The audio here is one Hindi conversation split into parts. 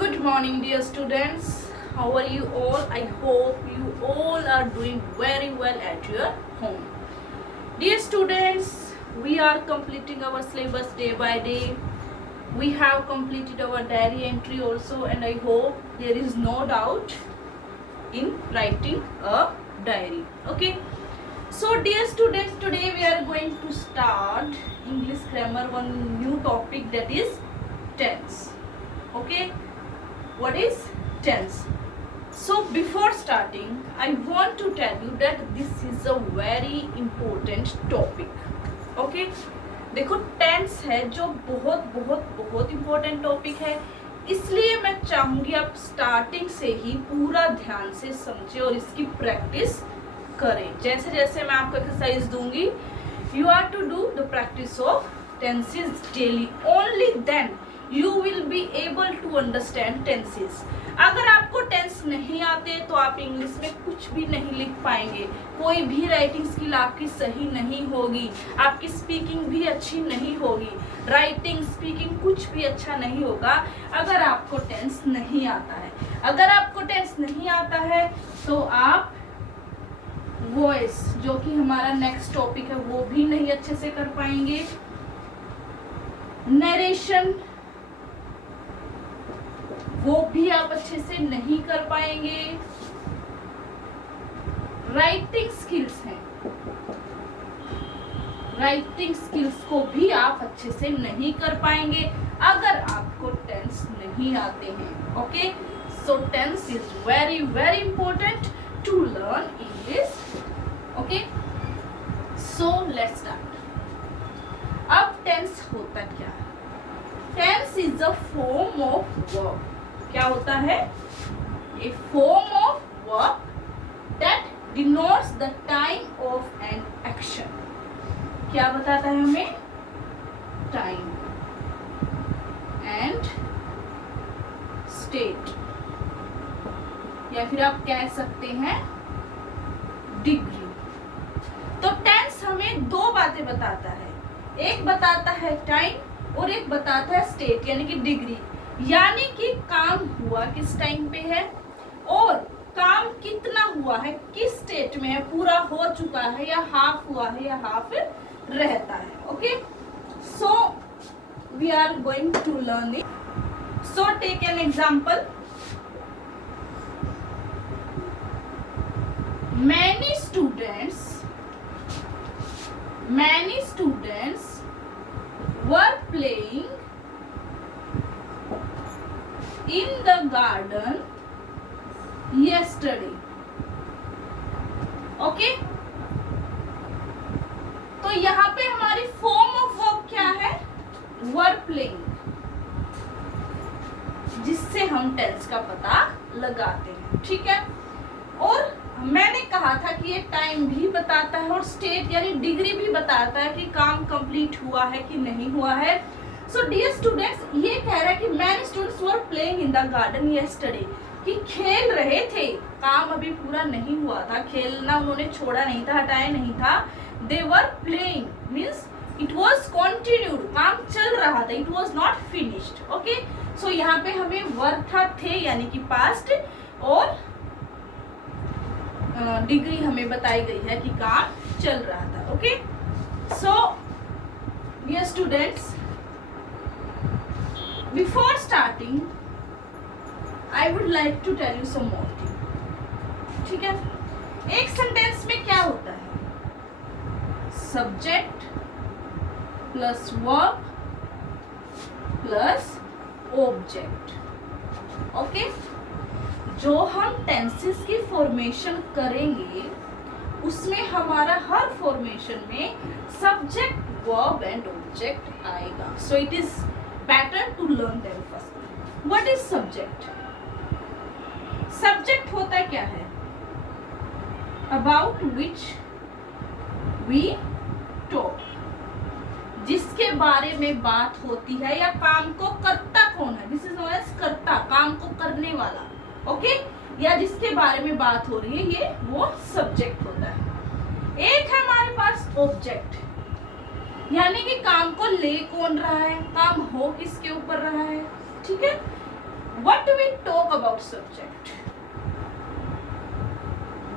Good morning, dear students. How are you all? I hope you all are doing very well at your home. Dear students, we are completing our syllabus day by day. We have completed our diary entry also, and I hope there is no doubt in writing a diary. Okay. So, dear students, today we are going to start English grammar, one new topic, that is tense. Okay. What is tense? So before starting, I want to tell you that this is a very important topic. Okay? देखो टेंस है जो बहुत बहुत बहुत इम्पोर्टेंट टॉपिक है, इसलिए मैं चाहूंगी आप स्टार्टिंग से ही पूरा ध्यान से समझें और इसकी प्रैक्टिस करें. जैसे जैसे मैं आपको एक्सरसाइज दूंगी, you are to do the practice of tenses daily. Only then you will be able to understand tenses. अगर आपको टेंस नहीं आते तो आप इंग्लिश में कुछ भी नहीं लिख पाएंगे, कोई भी राइटिंग स्किल आपकी सही नहीं होगी, आपकी स्पीकिंग भी अच्छी नहीं होगी, राइटिंग स्पीकिंग कुछ भी अच्छा नहीं होगा अगर आपको टेंस नहीं आता है. अगर आपको टेंस नहीं आता है तो आप वॉइस, जो कि हमारा नेक्स्ट टॉपिक है, वो भी नहीं अच्छे से कर पाएंगे. नरेशन, वो भी आप अच्छे से नहीं कर पाएंगे. राइटिंग स्किल्स हैं, राइटिंग स्किल्स को भी आप अच्छे से नहीं कर पाएंगे अगर आपको टेंस नहीं आते हैं. Okay, so tense is very very important to learn English. Okay, so let's start. अब टेंस होता क्या है? Tense is a form of verb. क्या होता है? A form of verb that denotes the time of an action. क्या बताता है हमें? टाइम एंड स्टेट, या फिर आप कह सकते हैं डिग्री. तो टेंस हमें दो बातें बताता है, एक बताता है टाइम और एक बताता है स्टेट यानी कि डिग्री. यानी कि काम हुआ किस टाइम पे है और काम कितना हुआ है, किस स्टेट में है, पूरा हो चुका है या हाफ हुआ है या हाफ रहता है. Okay, so we are going to learn it. So take an example. many students were playing in the garden yesterday. Okay, तो यहाँ पे हमारी फॉर्म ऑफ वर्ब क्या है? वर प्लेइंग, जिससे हम टेंस का पता लगाते हैं. ठीक है, और मैंने कहा था कि ये टाइम भी बताता है और स्टेट यानी डिग्री भी बताता है कि काम कंप्लीट हुआ है कि नहीं हुआ है. सो डियर स्टूडेंट्स, ये कह रहा है कि many students were playing in the garden yesterday, कि खेल रहे थे, काम अभी पूरा नहीं हुआ था, खेलना उन्होंने छोड़ा नहीं था, हटाया नहीं था. They were playing means it was continued, काम चल रहा था, it was not finished. Okay, so यहाँ पे हमें वर था थे यानी कि पास्ट, और डिग्री हमें बताई गई है कि काम चल रहा था. Okay, so dear students, before starting I would like to tell you some more thing. ठीक है, एक सेंटेंस में क्या होता है? Subject plus verb plus object. Okay, जो हम टेंसेस की फॉर्मेशन करेंगे उसमें हमारा हर फॉर्मेशन में सब्जेक्ट वर्ब एंड ऑब्जेक्ट आएगा. So it is better to learn them first. What is subject? Subject होता क्या है? अबाउट विच वी टॉक, जिसके बारे में बात होती है या काम को करता कौन है. दिस इज नोन एज करता, काम को करने वाला. ओके, या जिसके बारे में बात हो रही है, ये वो सब्जेक्ट होता है. एक है हमारे पास ऑब्जेक्ट, यानी कि काम को ले कौन रहा है, काम हो किसके ऊपर रहा है. ठीक है, what we talk about subject,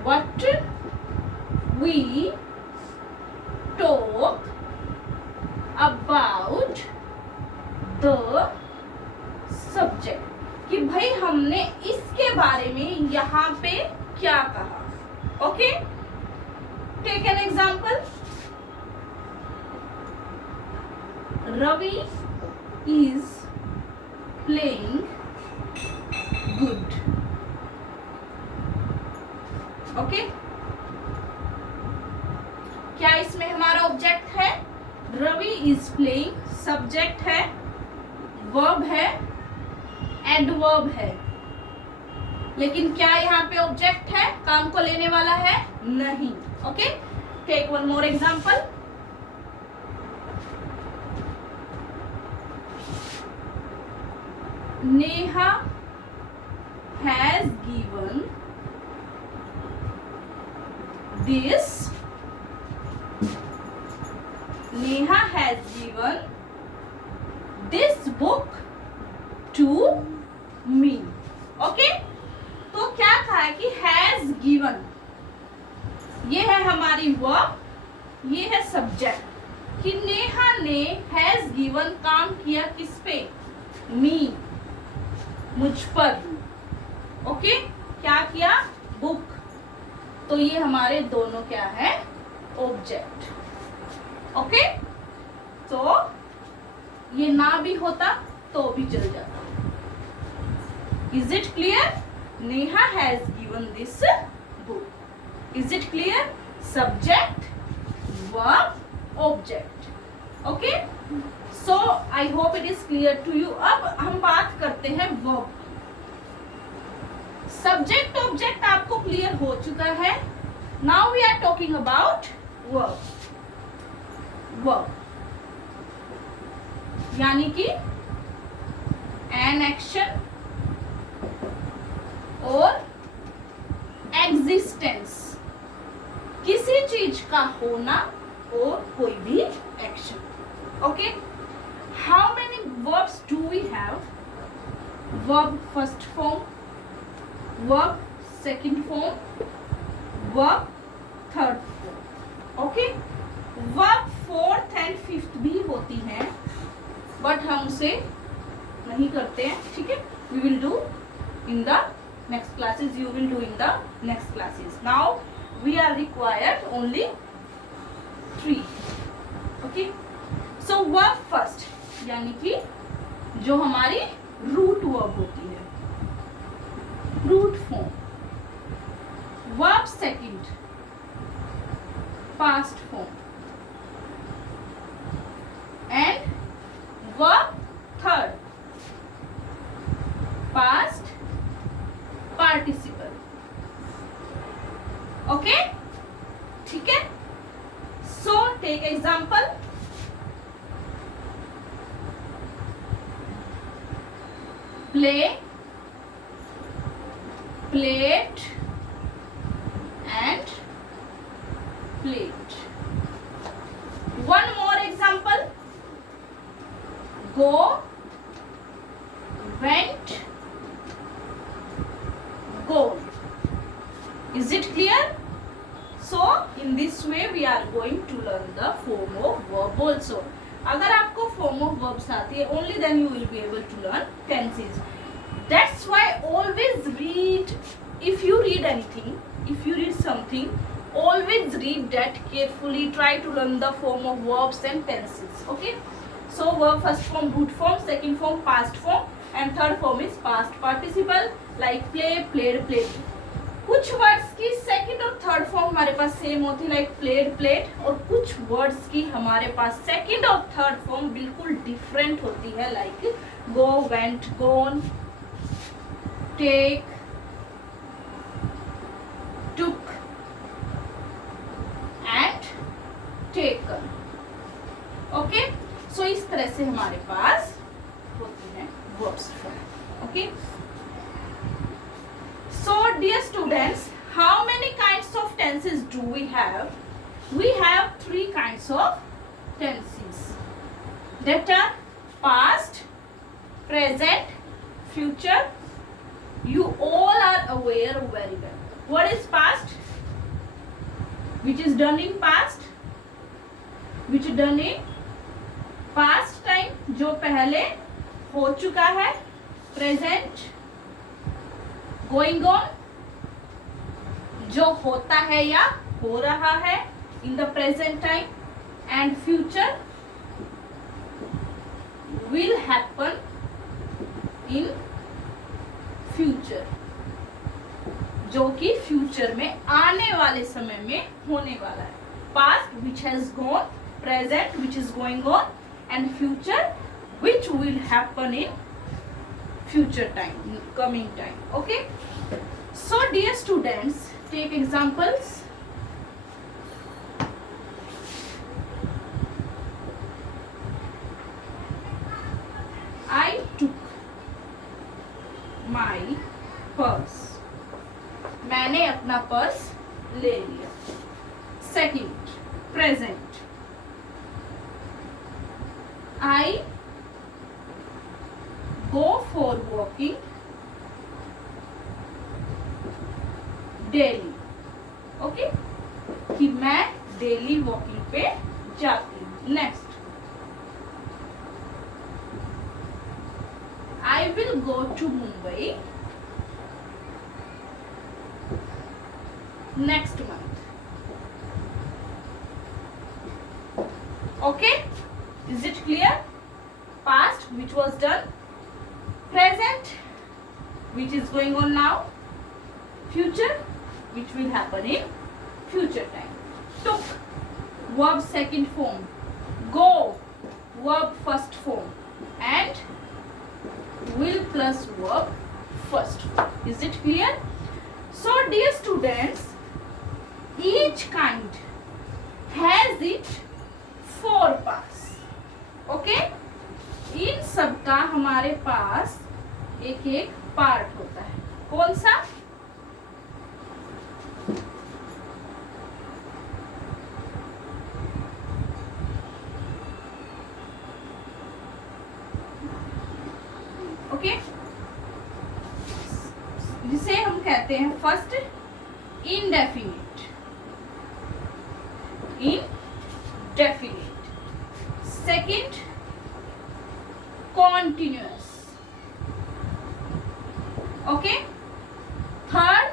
what we talk about the subject, कि भाई हमने इसके बारे में यहाँ पे क्या कहा. Okay, take an example. Ravi is playing good. Okay, क्या इसमें हमारा ऑब्जेक्ट है? Ravi is playing. सब्जेक्ट है, वर्ब है, एडवर्ब है, लेकिन क्या यहाँ पे ऑब्जेक्ट है? काम को लेने वाला है? नहीं. Okay, take one more example. Neha has given this. Neha has given this book to me. Okay? तो क्या कहा है कि has given, ये है हमारी वर्ब, ये है सब्जेक्ट, कि नेहा ने has given काम किया किस पे? me, मुझ पर. ओके, क्या किया? बुक. तो ये हमारे दोनों क्या है? ऑब्जेक्ट. ओके, तो ये ना भी होता तो भी चल जाता. Is it clear? Neha has given this book. Is it clear? Subject, verb, object. Okay, so I hope it is clear to you. अब हम बात करते हैं वर्ब. सब्जेक्ट ऑब्जेक्ट आपको क्लियर हो चुका है. Now we are talking about verb. Verb यानी कि एन एक्शन और एग्जिस्टेंस, किसी चीज का होना और कोई भी action. Okay, how many verbs do we have? Verb first form, verb second form, verb third form. Okay, verb fourth and fifth भी होती हैं, बट हम उसे नहीं करते हैं. ठीक है, we will do in the next classes. You will do in the next classes. Now we are required only 3. Okay, so verb first यानी कि जो हमारी रूट वर्ब होती है, root form. Verb second, past form. And verb third, past participle. Okay, ठीक है. So take example. Play, plate and plate. One more example. Go, went, gone. Is it clear? So in this way we are going to learn the form of verb also. अगर आपको form of verbs आती है, only then you will be able to learn tenses. That's why always read. If you read anything, if you read something, always read that carefully. Try to learn the form of verbs and tenses. Okay, so verb first form root form, second form past form, and third form is past participle, like play, played, played. कुछ वर्ड्स की सेकंड और थर्ड फॉर्म हमारे पास सेम होती है, लाइक प्लेड, प्लेड, और कुछ वर्ड्स की हमारे पास सेकंड और थर्ड फॉर्म बिल्कुल डिफरेंट होती है, like go, went, gone, take, took and taken. Okay, so इस तरह से हमारे पास होती है verbs form. Okay, so dear students, how many kinds of tenses do we have? We have 3 kinds of tenses, that are past, present, future. You all are aware very well. What is past? Which is done in past? Which is done in past time, जो पहले हो चुका है. Present, going on, जो होता है या हो रहा है in the present time. And future will happen in future, जो कि फ्यूचर में आने वाले समय में होने वाला है. Past which has gone, present which is going on, and future which will happen in future time, coming time. Okay, so dear students, take examples. I took my purse. मैंने अपना पर्स ले लिया. Second, present. I go for walking daily. Okay, कि मैं डेली वॉकिंग पे जाती हूँ. Next, I will go to Mumbai next month. Okay, is it clear? Past which was done, present which is going on now, future which will happen in future time. Took, verb second form. Go, verb first form. And will plus verb first. Is it clear? So dear students, each kind has its four parts. Okay, इन सब का हमारे पास एक एक पार्ट होता है. कौन सा? ओके, जिसे हम कहते हैं first indefinite. Indefinite. Second continuous. Okay, third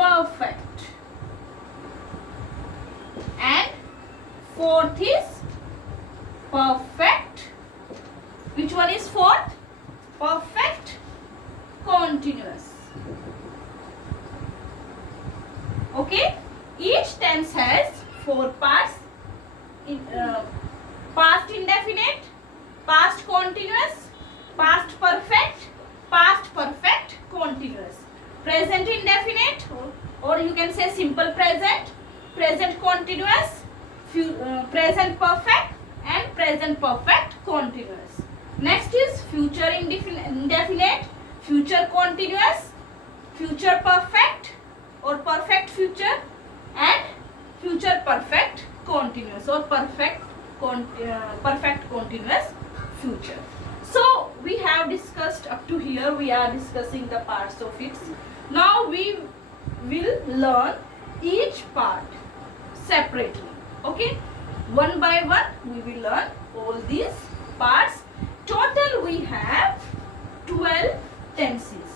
perfect, and fourth is perfect. Which one is fourth? Perfect continuous. Okay, each tense has four parts. Past indefinite, past continuous, past perfect, past perfect continuous, present indefinite, or you can say simple present, present continuous, present perfect, and present perfect continuous. Next is future indefinite, future continuous, future perfect or perfect future, and future perfect continuous or perfect continuous future. So we have discussed up to here. We are discussing the parts of it. Now we will learn each part separately. Okay, one by one we will learn all these parts. Total we have 12 tenses.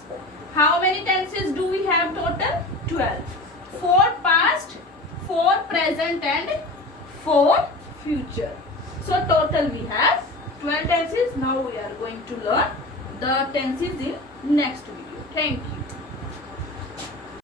How many tenses do we have total? 12. 4 past, 4 present, and 4 future. So total we have 12 tenses. Now we are going to learn the tenses in next video. Thank you.